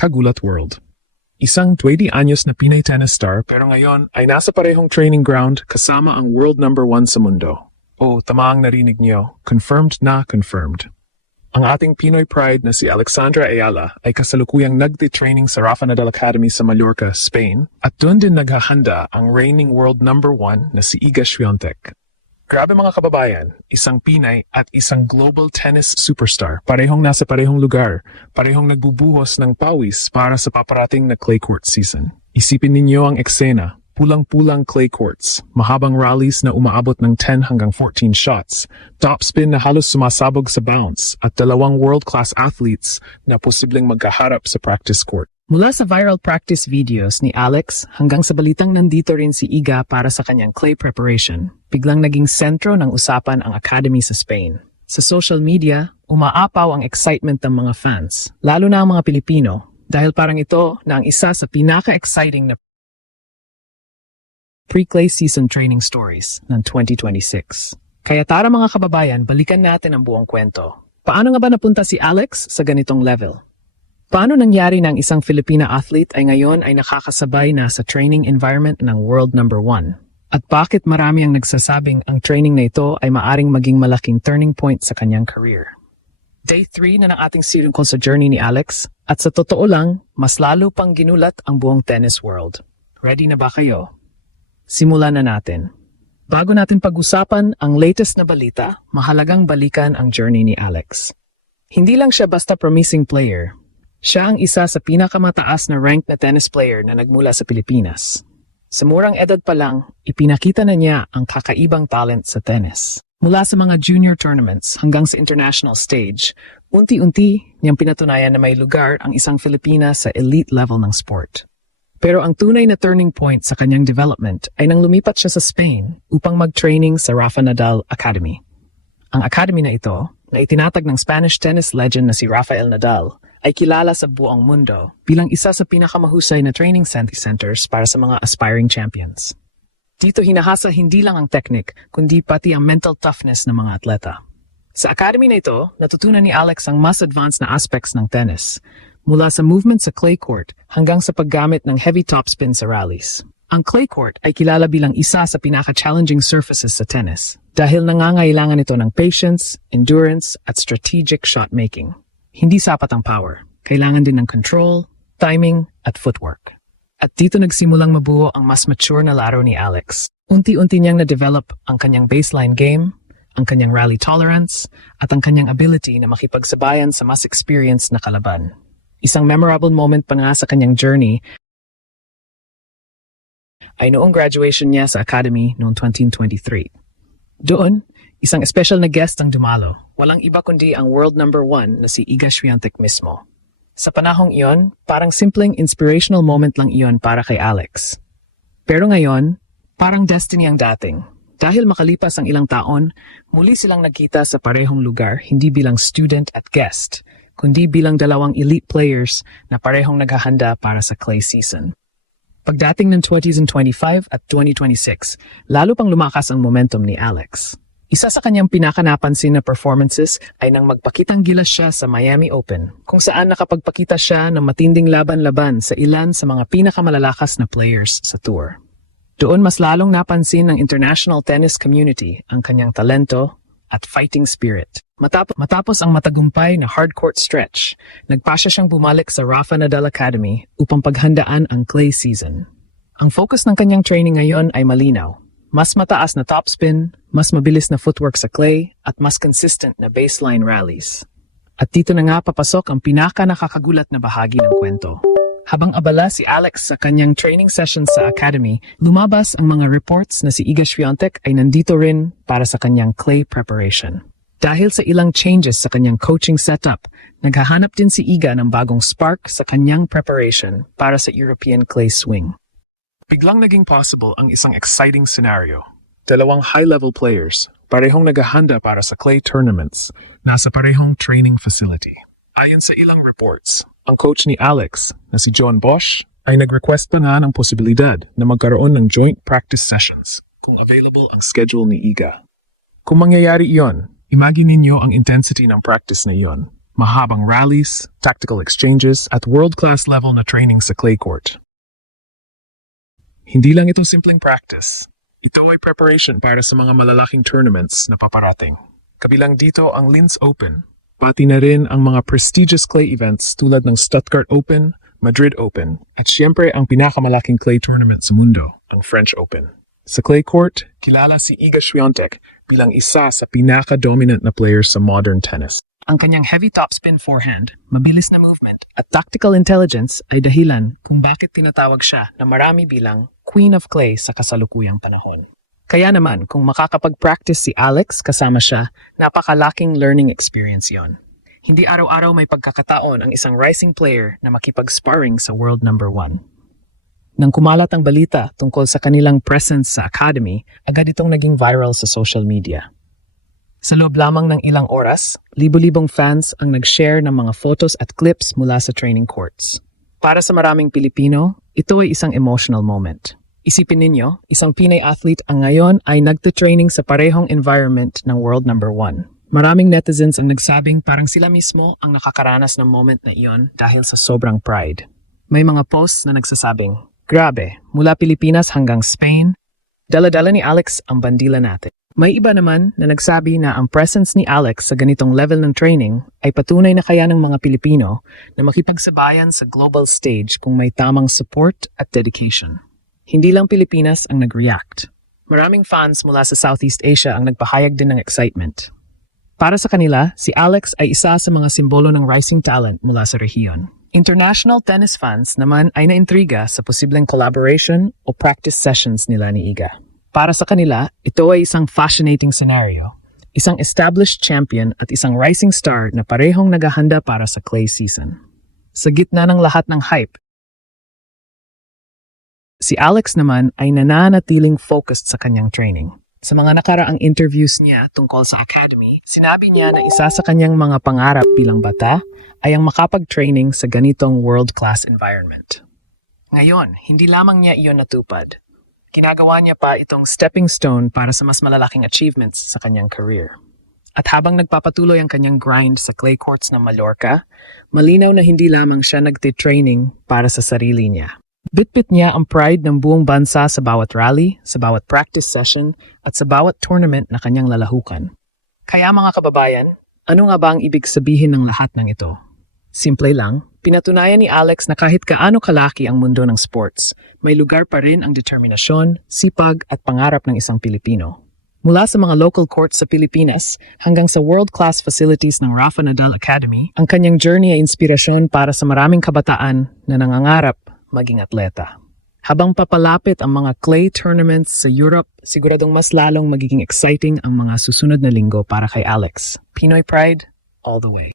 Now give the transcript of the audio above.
Kagulat World. Isang 20 anyos na Pinay tennis star pero ngayon ay nasa parehong training ground kasama ang world number 1 sa mundo. O, tamaang narinig niyo, confirmed na confirmed. Ang ating Pinoy pride na si Alexandra Ayala ay kasalukuyang nagti-training sa Rafa Nadal Academy sa Mallorca, Spain at doon din naghahanda ang reigning world number 1 na si Iga Swiatek. Grabe mga kababayan, isang Pinay at isang global tennis superstar. Parehong nasa parehong lugar, parehong nagbubuhos ng pawis para sa paparating na clay court season. Isipin ninyo ang eksena, pulang-pulang clay courts, mahabang rallies na umaabot ng 10 hanggang 14 shots, topspin na halos sumasabog sa bounce, at dalawang world-class athletes na posibleng magkaharap sa practice court. Mula sa viral practice videos ni Alex hanggang sa balitang nandito rin si Iga para sa kanyang clay preparation, biglang naging sentro ng usapan ang academy sa Spain. Sa social media, umaapaw ang excitement ng mga fans, lalo na ang mga Pilipino, dahil parang ito na ang isa sa pinaka-exciting na pre-clay season training stories ng 2026. Kaya tara mga kababayan, balikan natin ang buong kwento. Paano nga ba napunta si Alex sa ganitong level? Paano nangyari na ang isang Filipina athlete ay ngayon ay nakakasabay na sa training environment ng world number 1? At bakit marami ang nagsasabing ang training na ito ay maaring maging malaking turning point sa kanyang career? Day 3 na ng ating tungkol sa journey ni Alex at sa totoo lang, mas lalo pang ginulat ang buong tennis world. Ready na ba kayo? Simulan na natin. Bago natin pag-usapan ang latest na balita, mahalagang balikan ang journey ni Alex. Hindi lang siya basta promising player. Siya ang isa sa pinakamataas na ranked na tennis player na nagmula sa Pilipinas. Sa murang edad pa lang, ipinakita na niya ang kakaibang talent sa tennis. Mula sa mga junior tournaments hanggang sa international stage, unti-unti niyang pinatunayan na may lugar ang isang Filipina sa elite level ng sport. Pero ang tunay na turning point sa kanyang development ay nang lumipat siya sa Spain upang mag-training sa Rafa Nadal Academy. Ang academy na ito, na itinatag ng Spanish tennis legend na si Rafael Nadal, ay kilala sa buong mundo bilang isa sa pinakamahusay na training centers para sa mga aspiring champions. Dito hinahasa hindi lang ang technique, kundi pati ang mental toughness ng mga atleta. Sa academy na ito, natutunan ni Alex ang mas advanced na aspects ng tennis, mula sa movement sa clay court hanggang sa paggamit ng heavy topspin sa rallies. Ang clay court ay kilala bilang isa sa pinaka-challenging surfaces sa tennis dahil nangangailangan ito ng patience, endurance, at strategic shot making. Hindi sapat ang power. Kailangan din ng control, timing, at footwork. At dito nagsimulang mabuo ang mas mature na laro ni Alex. Unti-unti niyang na-develop ang kanyang baseline game, ang kanyang rally tolerance, at ang kanyang ability na makipagsabayan sa mas experienced na kalaban. Isang memorable moment pa nga sa kanyang journey ay noong graduation niya sa academy noong 2023. Doon, isang special na guest ang dumalo. Walang iba kundi ang world number 1 na si Iga Swiatek mismo. Sa panahong iyon, parang simpleng inspirational moment lang iyon para kay Alex. Pero ngayon, parang destiny ang dating. Dahil makalipas ang ilang taon, muli silang nagkita sa parehong lugar, hindi bilang student at guest, kundi bilang dalawang elite players na parehong naghahanda para sa clay season. Pagdating ng 2025 at 2026, lalo pang lumakas ang momentum ni Alex. Isa sa kanyang pinakanapansin na performances ay nang magpakitang gilas siya sa Miami Open, kung saan nakapagpakita siya ng matinding laban-laban sa ilan sa mga pinakamalalakas na players sa tour. Doon mas lalong napansin ng international tennis community ang kanyang talento at fighting spirit. Matapos ang matagumpay na hard-court stretch, nagpasya siyang bumalik sa Rafa Nadal Academy upang paghandaan ang clay season. Ang focus ng kanyang training ngayon ay malinaw. Mas mataas na topspin, mas mabilis na footwork sa clay, at mas consistent na baseline rallies. At dito na nga papasok ang pinaka-nakakagulat na bahagi ng kwento. Habang abala si Alex sa kanyang training sessions sa academy, lumabas ang mga reports na si Iga Swiatek ay nandito rin para sa kanyang clay preparation. Dahil sa ilang changes sa kanyang coaching setup, naghahanap din si Iga ng bagong spark sa kanyang preparation para sa European clay swing. Biglang naging possible ang isang exciting scenario. Dalawang high-level players, parehong naghahanda para sa clay tournaments, nasa parehong training facility. Ayon sa ilang reports, ang coach ni Alex, na si John Bosch, ay nag-request pa nga ng posibilidad na magkaroon ng joint practice sessions kung available ang schedule ni Iga. Kung mangyayari iyon, imagine ninyo ang intensity ng practice na iyon. mahabang rallies, tactical exchanges, at world-class level na training sa clay court. Hindi lang ito simpleng practice. Ito ay preparation para sa mga malalaking tournaments na paparating. Kabilang dito ang Linz Open, pati na rin ang mga prestigious clay events tulad ng Stuttgart Open, Madrid Open, at siyempre ang pinakamalaking clay tournament sa mundo, ang French Open. Sa clay court, kilala si Iga Swiatek bilang isa sa pinaka-dominant na players sa modern tennis. Ang kanyang heavy topspin forehand, mabilis na movement, at tactical intelligence ay dahilan kung bakit tinatawag siya na marami bilang Queen of Clay sa kasalukuyang panahon. Kaya naman, kung makakapag-practice si Alex kasama siya, napakalaking learning experience yon. Hindi araw-araw may pagkakataon ang isang rising player na makipag-sparring sa world number 1. Nang kumalat ang balita tungkol sa kanilang presence sa academy, agad itong naging viral sa social media. Sa loob lamang ng ilang oras, libo-libong fans ang nag-share ng mga photos at clips mula sa training courts. Para sa maraming Pilipino, ito ay isang emotional moment. Isipin ninyo, isang Pinay athlete ang ngayon ay nagtutraining sa parehong environment ng world number 1. Maraming netizens ang nagsabing parang sila mismo ang nakakaranas ng moment na iyon dahil sa sobrang pride. May mga posts na nagsasabing, "Grabe, mula Pilipinas hanggang Spain, dala-dala ni Alex ang bandila natin." May iba naman na nagsabi na ang presence ni Alex sa ganitong level ng training ay patunay na kaya ng mga Pilipino na makipagsabayan sa global stage kung may tamang support at dedication. Hindi lang Pilipinas ang nag-react. Maraming fans mula sa Southeast Asia ang nagpahayag din ng excitement. Para sa kanila, si Alex ay isa sa mga simbolo ng rising talent mula sa rehiyon. International tennis fans naman ay naintriga sa posibleng collaboration o practice sessions nila ni Iga. Para sa kanila, ito ay isang fascinating scenario. Isang established champion at isang rising star na parehong naghahanda para sa clay season. Sa gitna ng lahat ng hype, si Alex naman ay nananatiling focused sa kanyang training. Sa mga nakaraang interviews niya tungkol sa academy, sinabi niya na isa sa kanyang mga pangarap bilang bata ay ang makapag-training sa ganitong world-class environment. Ngayon, hindi lamang niya iyon natupad. Ginagawa niya pa itong stepping stone para sa mas malalaking achievements sa kanyang career. At habang nagpapatuloy ang kanyang grind sa clay courts ng Mallorca, malinaw na hindi lamang siya nagtitraining para sa sarili niya. Bitbit niya ang pride ng buong bansa sa bawat rally, sa bawat practice session, at sa bawat tournament na kanyang lalahukan. Kaya mga kababayan, ano nga ba ang ibig sabihin ng lahat ng ito? Simple lang, pinatunayan ni Alex na kahit kaano kalaki ang mundo ng sports, may lugar pa rin ang determinasyon, sipag at pangarap ng isang Pilipino. Mula sa mga local courts sa Pilipinas hanggang sa world-class facilities ng Rafa Nadal Academy, ang kanyang journey ay inspirasyon para sa maraming kabataan na nangangarap maging atleta. Habang papalapit ang mga clay tournaments sa Europe, siguradong mas lalong magiging exciting ang mga susunod na linggo para kay Alex. Pinoy Pride, all the way.